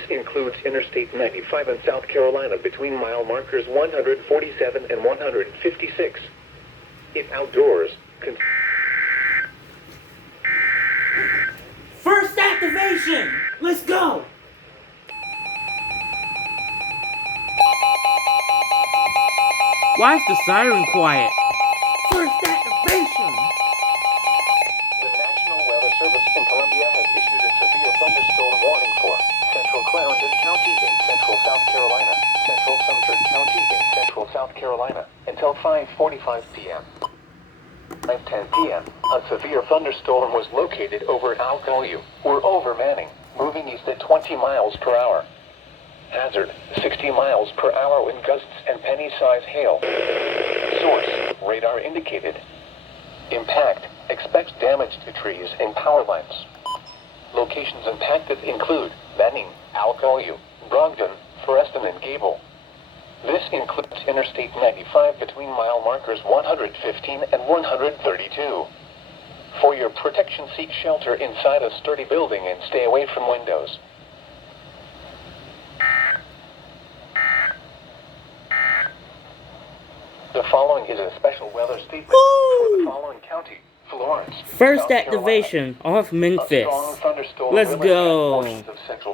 This includes Interstate 95 in South Carolina between mile markers 147 and 156. If outdoors, First activation! Let's go! Why is the siren quiet? First activation! the National Weather Service in Columbia has issued a severe thunderstorm warning for Central Clarendon County in Central South Carolina, Central Sumter County in Central South Carolina, until 5:45 p.m. 5:10 p.m., a severe thunderstorm was located over Alcoa. We're over Manning, moving east at 20 miles per hour. Hazard, 60 miles per hour wind gusts and penny-size hail. Source, radar indicated. Impact, expect damage to trees and power lines. Locations impacted include Manning, Alcoa, Brogden, Foreston, and Gable. This includes Interstate 95 between mile markers 115 and 132. For your protection, seek shelter inside a sturdy building and stay away from windows. The following is a special weather statement for the following county: Florence. First South activation Carolina. off A Memphis. strong thunderstorm Let's will impact go. portions of central